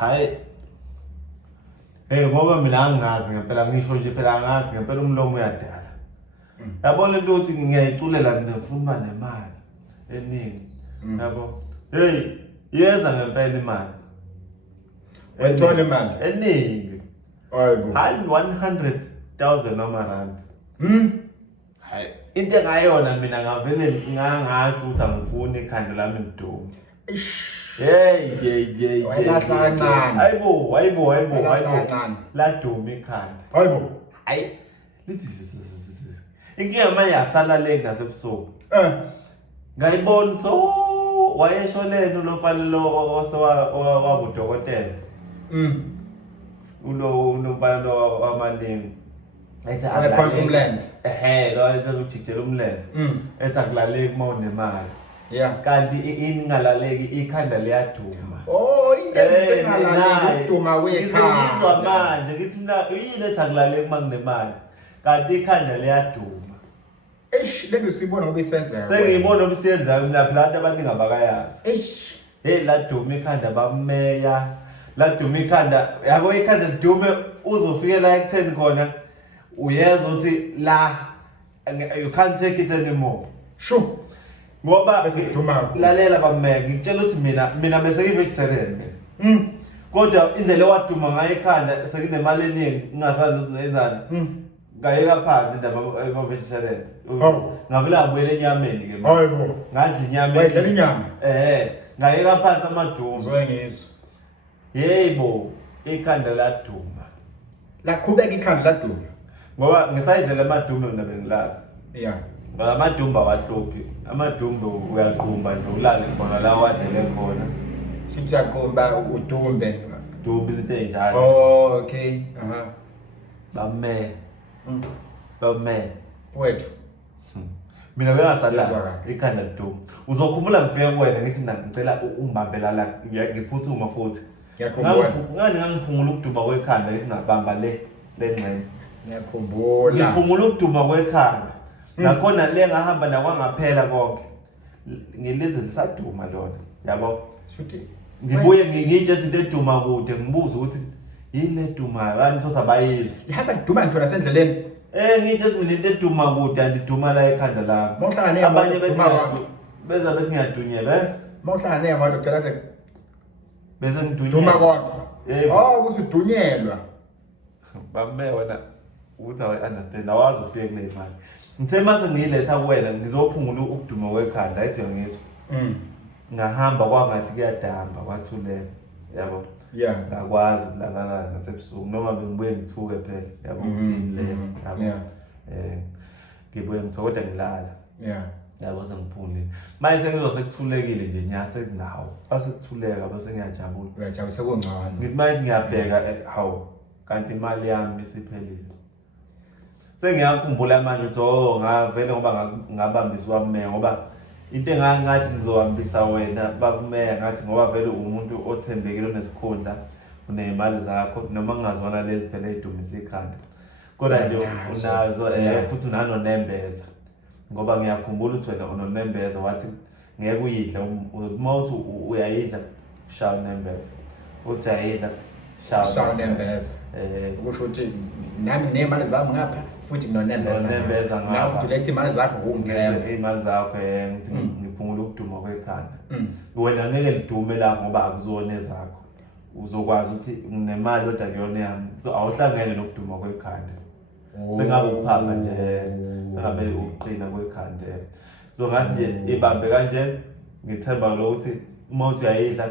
Hayi. Ngoba mina angazi ngempela ngisho nje phela angazi ngempela umlomo uyadala. Yabona into ukuthi ngiyayiculela mina ngifuna nemali eningi. Yabo. Hey, yeza ngempela imali. Wethola imali Eningi. hayibo Hayi 100,000 noma rand. Hayi into engayona mina ngavele ngangasho ukuthi angifuni ikhanda lami lidume. Hey. Walahla kancane. Hayibo. Walahla kancane. Laduma ikhanda. hayibo Hayi. Lithi inkinga manje akusalaleki nasebusuku. Ngayibona ukuthi wayeshonele lo mfana lo wabudokotela. Lo mfana lo wamalingi. Ethi akuphansi umlenze lo ethi ujikijela umlenze. Ethi akulaleki mawunemali. yeah Kanti ingalaleki ikhanda liyaduma. into ezingalaleki ukuduma kwekhanda Ngizwa manje ngithi mina yini ethi akulaleki manginemali. Kanti ikhanda liyaduma. lento siyibona ngoba isenzeka Sengiyibona umsebenzi mina phela abantu abaningi abakayazi. Hey laduma ikhanda bameya. Laduma ikhanda yabo ikhanda lidume uzofika la ekutheni khona uyeza uthi la you can't take it anymore. sure Ngoba bese liduma lalela bameka ngitshela ukuthi mina bese ngivegetarian mina. Kodwa indlela ewaduma ngayo ikhanda sekunemali eningi ngingasazi ukuthi uzenzani. Ngayeka phansi indaba ema-vegetarian. Ngavela ngibuyela enyameni ke. hayibo Ngadla inyama. wedlela inyama Ngayeka phansi amaduma. uzwe ngizwe Yebo, ikhanda laduma. laqhubeka ikhanda laduma Ngoba ngisayidlela amadumbe mina bengilala. yeah Ngoba amadumbe awahluphi. Amadumbe uyaqhumba nje ulale khona la wadlele khona. sithi yaqomba udumbe Dumbe izinto ezinjalo. okay Bame. Bame. wethu Mina bengasalala Ngizwa ikhanda liduma. Uzokhumbula ngifike kuwena ngithi mina ngicela ungibambela la ngiphuthuma futhi. ngiyakhumbula Ngani ngangiphungula ukuduma kwekhanda ngithi ngabamba le ngxenye. ngiyakhumbula Ngiphungula ukuduma kwekhanda. Nakhona le ngahamba nakwangaphela konke. Ngilize lisaduma lona. Yabo. futhi Ngibuye ngitshe izinto eduma kude ngibuza ukuthi yini eduma kanti sothi abayizwa. ihamba liduma ngithona sendleleni Ngitshe mina into eduma kude andiduma la ekhanda lami. mawuhlala Abanye nemoto beza bethi ngiyadunyelwa. mawuhlala nemoto ucela Bese duma ngidunyelwa. kodwa kuthi udunyelwa Bame wena ukuthi awu understand awazi ufike kule mali. Ngithe mase ngiyiletha kuwena ngizophungula ukuduma kwekhanda ayithi ngizwe. Ngahamba kwangathi kuyadamba kwathuleka. Yabo. yeah Ngakwazi ukulala nasebusuku noma bengibuye ngithuke phela yabo ukuthi le yabo. yeah Ngibuye ngithokoda ngilala. yeah Yabo sengiphumile. Manje sengizosekuthulekile nje nyase kunawo. Basekuthuleka bese ngiyajabula. uyajabulisa kungcono Ngithi manje ngiyabheka hawu kanti imali yami isiphelile. Sengiyakhumbula manje ukuthi ngavele ngoba ngabambiswa kwameya ngoba into engangathi ngizohambisa wena bakumeya ngathi ngoba vele umuntu othembekile onesikhundla unemali zakho noma ngingazona lezi phela edumisa ikhanda. Kodwa nje unazo futhi unanonembeza. Ngoba ngiyakhumbula ukuthi wena unonembeza wathi ngeke uyidla uma uthi uyayidla shaya unembeza. Uthi ayidla shaya unembeza ukusho ukuthi nami nemali zami ngapha futhi nonembeza ngapha. nawe futhi ulethe imali zakho ungithemba Imali zakho ngithi ngiphungula ukuduma kwekhanda. Wena ngeke lidume la ngoba akuzona ezakho. Uzokwazi ukuthi nginemali kodwa kuyona yami. So awuhlangene nokuduma kwekhanda. Sengabe ukuphapha nje. Sengabe uqina kwekhanda. So ngathi nje ibambe kanje ngithemba lo ukuthi uma uthi uyayidla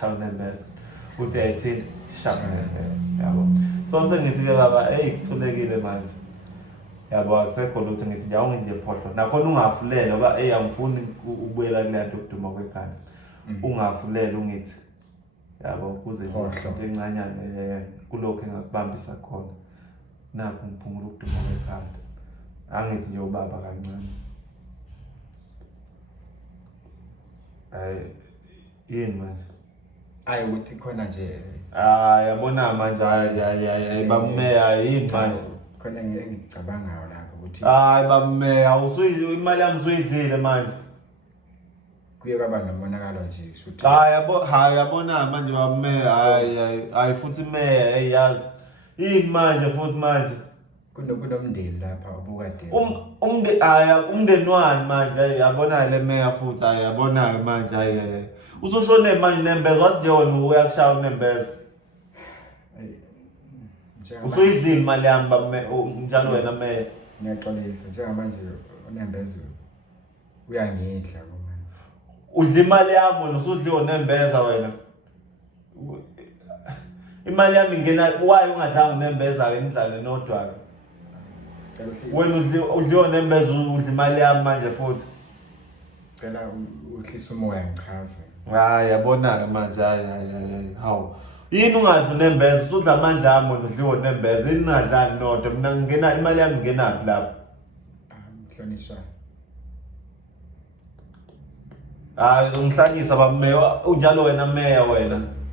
shaya unembeza. Uthi ayithini shaya unembeza. Yabo. So sengithi ke baba kuthulekile manje. Yabo akusekho lutho ngithi njawo nje phohlo nakhona ungafulela ngoba angifuni ukubuyela kule nto okuduma kwekhanda. Ungafulela ungithi yabo kuze nje into encanyane kulokho engakubambisa khona. Nakho ngiphungula ukuduma kwekhanda. Angithi nje ubaba kancane. Yini manje? ayi ukuthi khona nje Yabona manje hayi bameya yini manje? khona engicabangayo lapho ukuthi Hayi bameya imali yami usuyidlile manje. kuye kwaba nomonakalo nje shuthi hayi yabona manje bameya hayi futhi meya eyazi yini manje futhi manje kunomndeni lapha obukade umndeni wani manje yabona le meya futhi yabona manje usushone manje Nembeza wathi nje wena uyakushaya uNembeza usuyidlile imali yami njalo wena meya ngiyaxolisa njengamanje uNembeza uyangidla manje udla imali yami wena usudliwe uNembeza wena imali yami ingena wayi ungadlanga uNembeza ke nidlale nodwa wena udliwe uNembeza udla imali yami manje futhi cela uhlisa umoya ngichaze hayi yabona manje hayi hawu yini ungadla uNembeza usudla amandla ami wena udliwe uNembeza yini ungadlani nodwa mina ngingena imali yami ingenaphi lapho mhlonishwa hayi ungihlanyisa bameya unjalo wena meya wena